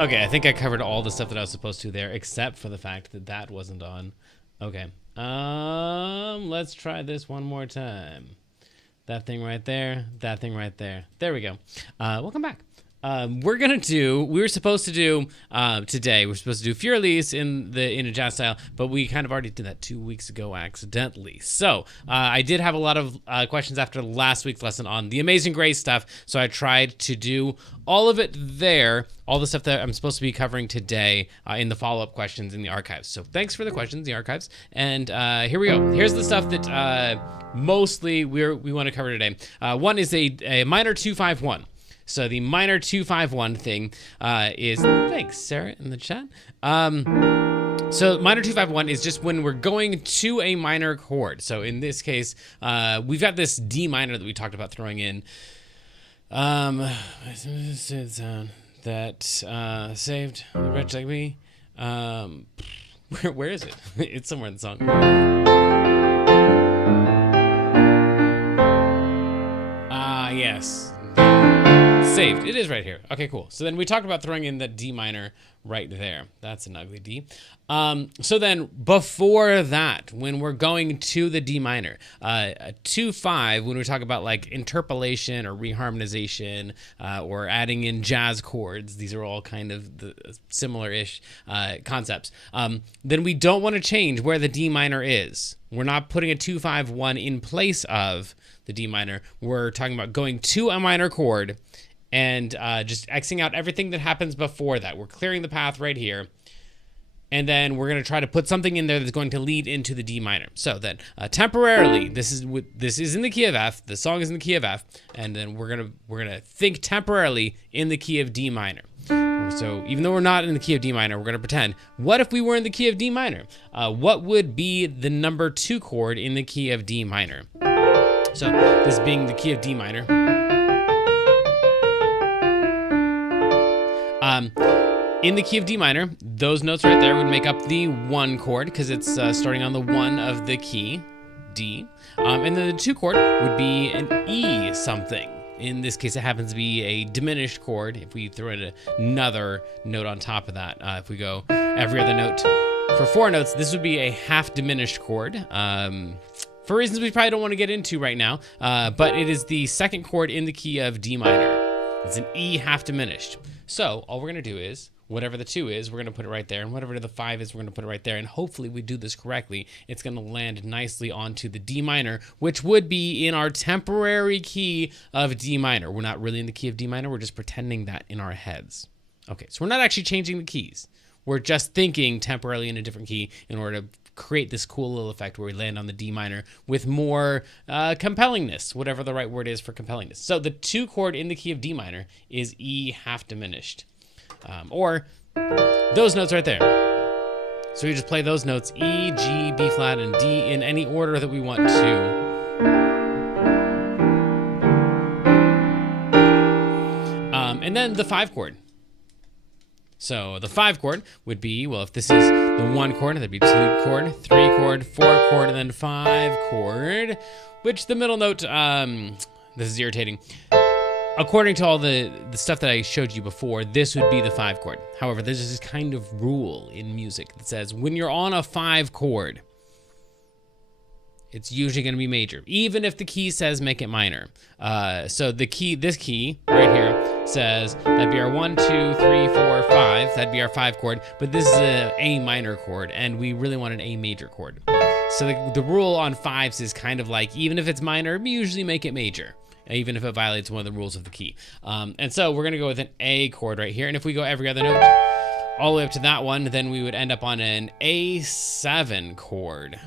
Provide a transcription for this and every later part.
Okay, I think I covered all the stuff that I was supposed to there, except for the fact that that wasn't on. Okay. Let's try this one more time. That thing right there. That thing right there. There we go. Welcome back. We were supposed to do today, we're supposed to do Fur-Elise in a jazz style, but we kind of already did that 2 weeks ago accidentally. So I did have a lot of questions after last week's lesson on the Amazing Grace stuff, so I tried to do all of it there, all the stuff that I'm supposed to be covering today in the follow-up questions in the archives. So thanks for the questions, the archives, and here we go. Here's the stuff that mostly we want to cover today. One is a minor 2-5-1. So the minor 2-5-1 thing is, thanks Sarah in the chat. So minor 2-5-1 is just when we're going to a minor chord. So in this case, we've got this D minor that we talked about throwing in. That saved a wretch like me. Where is it? It's somewhere in the song. Yes. Saved. It is right here. Okay, cool. So then we talked about throwing in the D minor right there. That's an ugly D. So then before that, when we're going to the D minor, 2-5, when we talk about like interpolation or reharmonization or adding in jazz chords, these are all kind of the similar-ish concepts. Then we don't want to change where the D minor is. We're not putting a 2-5-1 in place of the D minor. We're talking about going to a minor chord and just Xing out everything that happens before that. We're clearing the path right here. And then we're going to try to put something in there that's going to lead into the D minor. So then temporarily, this is in the key of F. The song is in the key of F. And then we're gonna think temporarily in the key of D minor. So even though we're not in the key of D minor, we're going to pretend, what if we were in the key of D minor? What would be the number 2 chord in the key of D minor? So this being the key of D minor. In the key of D minor, those notes right there would make up the 1 chord because it's starting on the 1 of the key, D. And then the 2 chord would be an E something. In this case, it happens to be a diminished chord. If we throw in another note on top of that, if we go every other note for 4 notes, this would be a half diminished chord. For reasons we probably don't want to get into right now, but it is the 2nd chord in the key of D minor. It's an E half diminished. So all we're going to do is, whatever the 2 is, we're going to put it right there, and whatever the 5 is, we're going to put it right there, and hopefully we do this correctly. It's going to land nicely onto the D minor, which would be in our temporary key of D minor. We're not really in the key of D minor, we're just pretending that in our heads. Okay, so we're not actually changing the keys. We're just thinking temporarily in a different key in order to create this cool little effect where we land on the D minor with more compellingness, whatever the right word is for compellingness. So the 2 chord in the key of D minor is E half diminished, or those notes right there. So we just play those notes, E, G, B flat, and D in any order that we want to. And then the 5 chord. So the 5 chord would be, well, if this is the 1 chord, that'd be 2 chord, 3 chord, 4 chord, and then 5 chord, which the middle note, this is irritating. According to all the stuff that I showed you before, this would be the 5 chord. However, there's this kind of rule in music that says when you're on a 5 chord, it's usually going to be major, even if the key says make it minor. So the key, this key right here says that'd be our 1, 2, 3, 4, 5. That'd be our 5 chord, but this is an A minor chord, and we really want an A major chord. So the rule on 5s is kind of like, even if it's minor, we usually make it major, even if it violates one of the rules of the key. And so we're going to go with an A chord right here, and if we go every other note all the way up to that one, then we would end up on an A7 chord.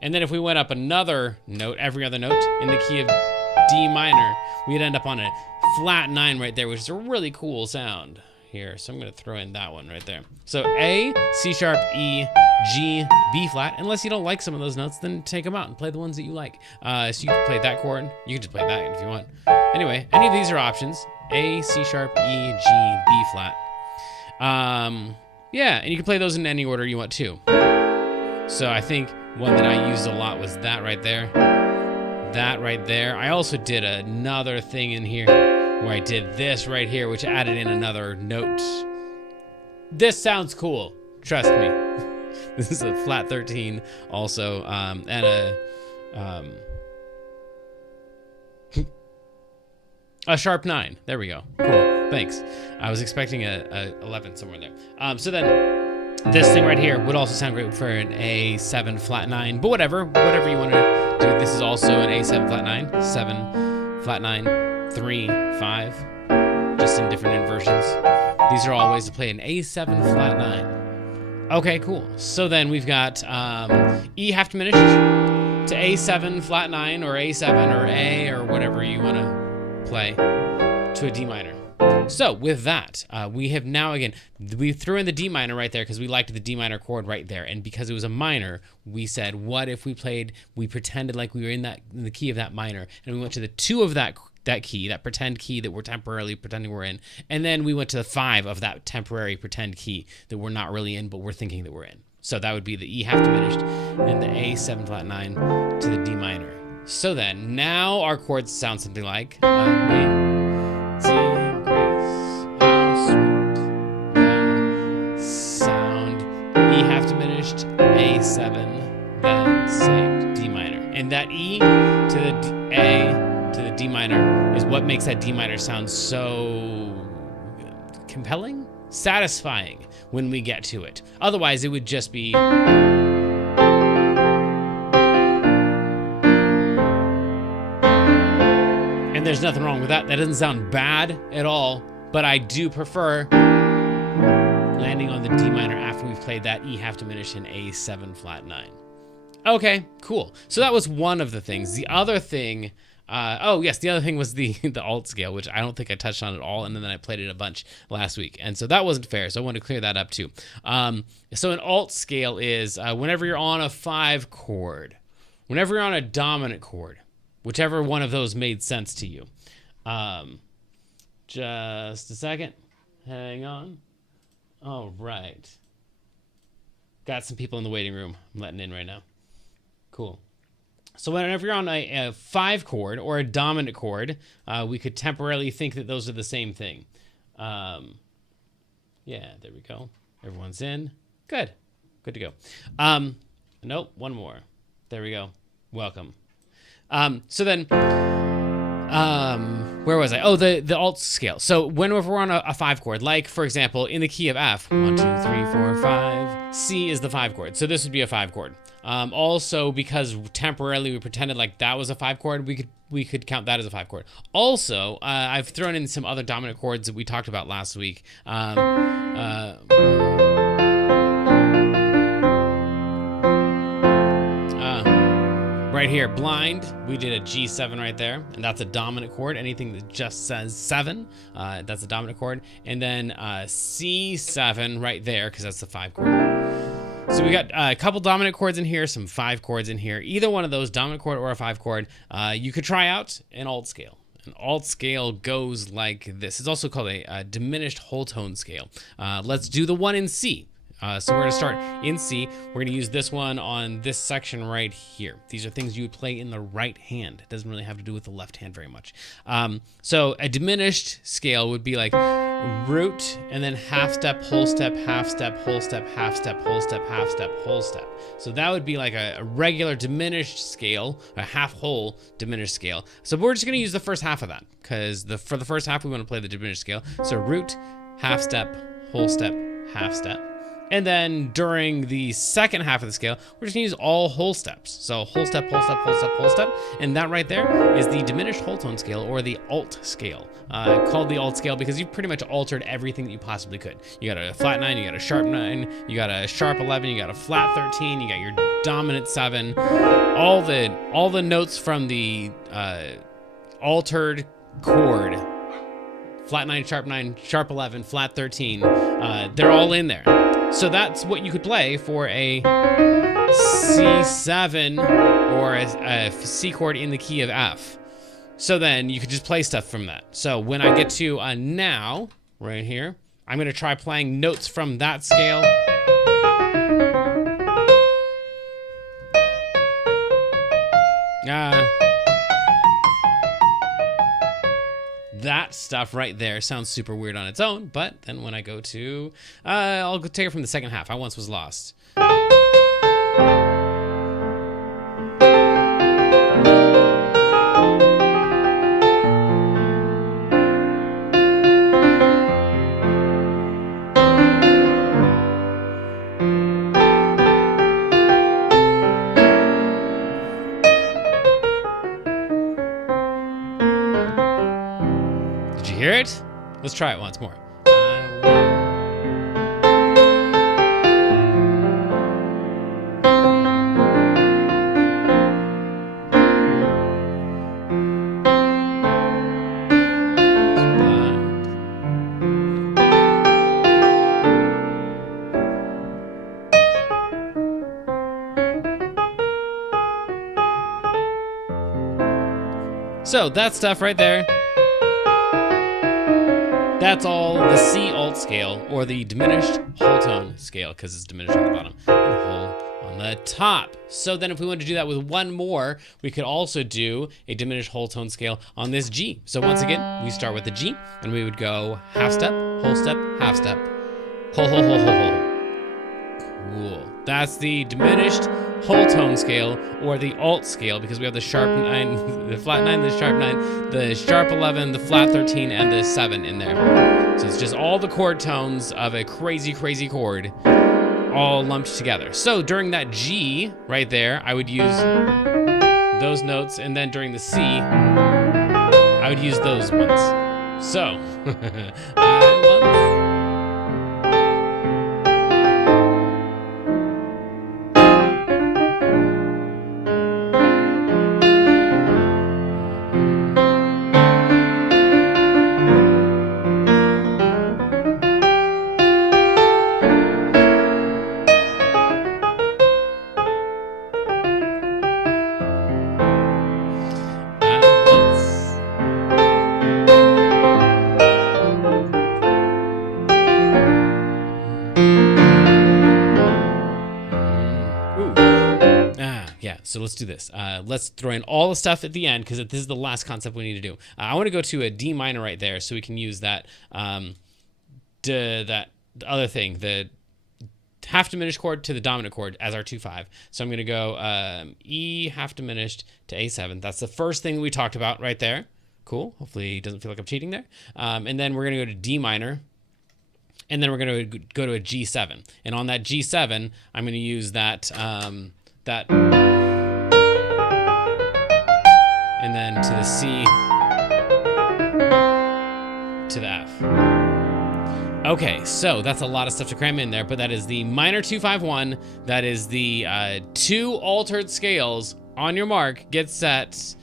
And then if we went up another note, every other note, in the key of D minor, we'd end up on a flat 9 right there, which is a really cool sound here. So I'm going to throw in that one right there. So A, C sharp, E, G, B flat. Unless you don't like some of those notes, then take them out and play the ones that you like. So you can play that chord. You can just play that if you want. Anyway, any of these are options. A, C sharp, E, G, B flat. Yeah, and you can play those in any order you want too. So I think one that I used a lot was that right there. That right there. I also did another thing in here where I did this right here, which added in another note This sounds cool. Trust me. This is a flat 13 also, and a sharp 9. There we go. Cool. Thanks. I was expecting a 11 somewhere there. So then this thing right here would also sound great for an A7 flat 9, but whatever you want to do. This is also an A7 flat 9, 7 flat 9, 3, 5, just in different inversions. These are all ways to play an A7 flat 9. Okay, cool. So then we've got E half diminished to A7 flat 9 or A7 or A or whatever you want to play to a D minor. So with that, we have now, again, we threw in the D minor right there because we liked the D minor chord right there. And because it was a minor, we said, what if we pretended like we were in the key of that minor, and we went to the 2 of that key, that pretend key that we're temporarily pretending we're in, and then we went to the 5 of that temporary pretend key that we're not really in, but we're thinking that we're in. So that would be the E half diminished and the A7 flat 9 to the D minor. So then, now our chords sound something like Amazing Grace, how sweet the sound. E half diminished, A7, then saved, D minor. And that E to the A to the D minor is what makes that D minor sound so compelling, satisfying when we get to it. Otherwise, it would just be. And there's nothing wrong with that. That doesn't sound bad at all, but I do prefer landing on the D minor after we've played that E half diminished in A7 flat 9. Okay, cool. So that was one of the things. The other thing, the other thing was the alt scale, which I don't think I touched on at all, and then I played it a bunch last week, and so that wasn't fair, so I wanted to clear that up too. So an alt scale is whenever you're on a 5 chord, whenever you're on a dominant chord, whichever one of those made sense to you. Just a second. Hang on. All right. Got some people in the waiting room I'm letting in right now. Cool. So whenever you're on a 5 chord or a dominant chord, we could temporarily think that those are the same thing. Yeah, there we go. Everyone's in. Good. Good to go. Nope, one more. There we go. Welcome. So then, where was I? Oh, the alt scale. So whenever we're on a 5 chord, like for example, in the key of F, 1, 2, 3, 4, 5, C is the 5 chord. So this would be a 5 chord. Also, because temporarily we pretended like that was a 5 chord, we could count that as a 5 chord. Also, I've thrown in some other dominant chords that we talked about last week. Right here, blind, we did a G7 right there, and that's a dominant chord. Anything that just says 7, that's a dominant chord. And then C7 right there, because that's the 5 chord. So we got a couple dominant chords in here, some 5 chords in here. Either one of those, dominant chord or a 5 chord, you could try out an alt scale. An alt scale goes like this. It's also called a diminished whole tone scale. Let's do the one in C. So we're going to start in C. We're going to use this one on this section right here. These are things you would play in the right hand. It doesn't really have to do with the left hand very much. So a diminished scale would be like root and then half step, whole step, half step, whole step, half step, whole step, half step, whole step. So that would be like a regular diminished scale, a half whole diminished scale. So we're just going to use the first half of that because for the first half we want to play the diminished scale. So root, half step, whole step, half step. And then during the second half of the scale, we're just gonna use all whole steps. So whole step, whole step, whole step, whole step. And that right there is the diminished whole tone scale, or the alt scale. Called the alt scale because you've pretty much altered everything that you possibly could. You got a flat 9, you got a sharp 9, you got a sharp 11, you got a flat 13, you got your dominant 7. All the notes from the altered chord, flat 9, sharp 11, flat 13, they're all in there. So that's what you could play for a C7 or a C chord in the key of F. So then you could just play stuff from that. So when I get to a now, right here, I'm going to try playing notes from that scale. That that stuff right there sounds super weird on its own, but then when I go to, I'll take it from the second half. I Once Was Lost. Did you hear it? Let's try it once more. So that stuff right there, that's all the C alt scale, or the diminished whole tone scale, because it's diminished on the bottom and whole on the top. So then if we want to do that with one more, we could also do a diminished whole tone scale on this G. So once again, we start with the G, and we would go half step, half step, whole. Cool. That's the diminished whole tone scale, or the alt scale, because we have the sharp 9, the flat 9, the sharp 9, the sharp 11, the flat 13, and the 7 in there. So it's just all the chord tones of a crazy chord all lumped together. So during that G right there, I would use those notes, and then during the C, I would use those ones. So, so let's do this. Let's throw in all the stuff at the end, because this is the last concept we need to do. I want to go to a D minor right there, so we can use that that other thing, the half diminished chord to the dominant chord as our 2-5. So I'm going to go E half diminished to A7. That's the first thing we talked about right there. Cool. Hopefully it doesn't feel like I'm cheating there. And then we're going to go to D minor. And then we're going to go to a G7. And on that G7, I'm going to use that and then to the C, to the F. Okay, so that's a lot of stuff to cram in there, but that is the minor 2-5-1. That is the 2 altered scales. On your mark, get set.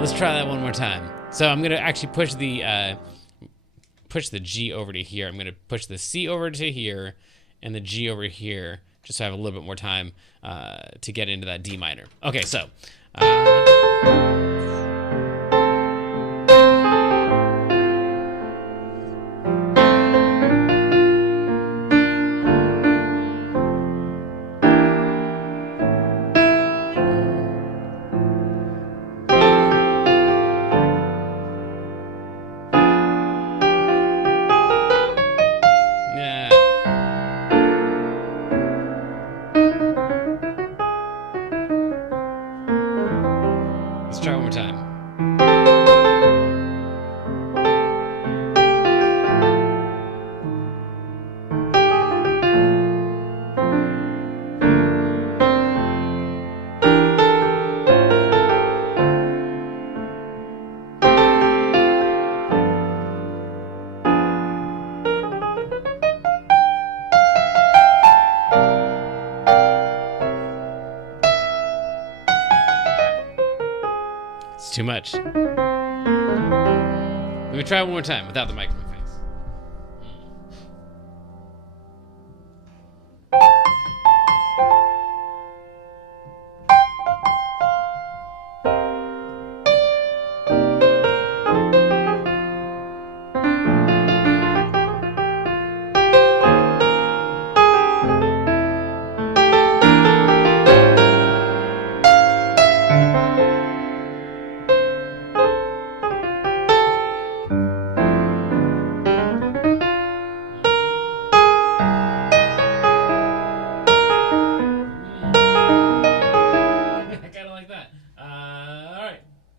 Let's try that one more time. So I'm gonna actually push the G over to here. I'm gonna push the C over to here and the G over here, just so I have a little bit more time to get into that D minor. Okay, so. Let's try one more time. It's too much. Let me try it one more time without the mic in my face.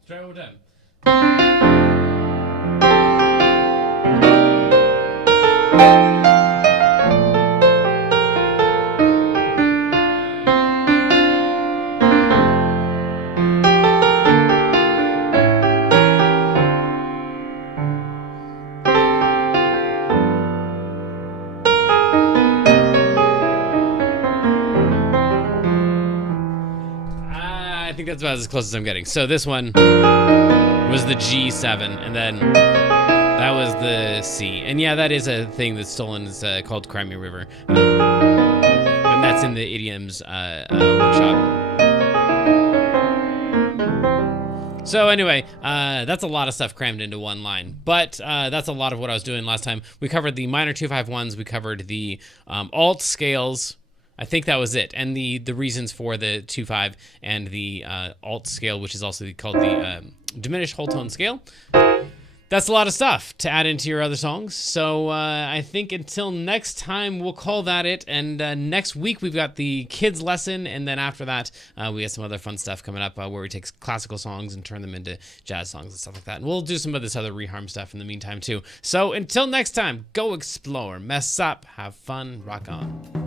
Try one more time. I think that's about as close as I'm getting. So this one was the G7, and then that was the C. And yeah, that is a thing that's stolen. It's called Crimea River. And that's in the idioms workshop. So anyway, that's a lot of stuff crammed into one line, but that's a lot of what I was doing last time. We covered the minor 2-5-1s, we covered the alt scales. I think that was it, and the reasons for the 2-5 and the alt scale, which is also called the diminished whole tone scale. That's a lot of stuff to add into your other songs. So I think until next time, we'll call that it. And next week, we've got the kids lesson. And then after that, we have some other fun stuff coming up where we take classical songs and turn them into jazz songs and stuff like that. And we'll do some of this other reharm stuff in the meantime, too. So until next time, go explore, mess up, have fun, rock on.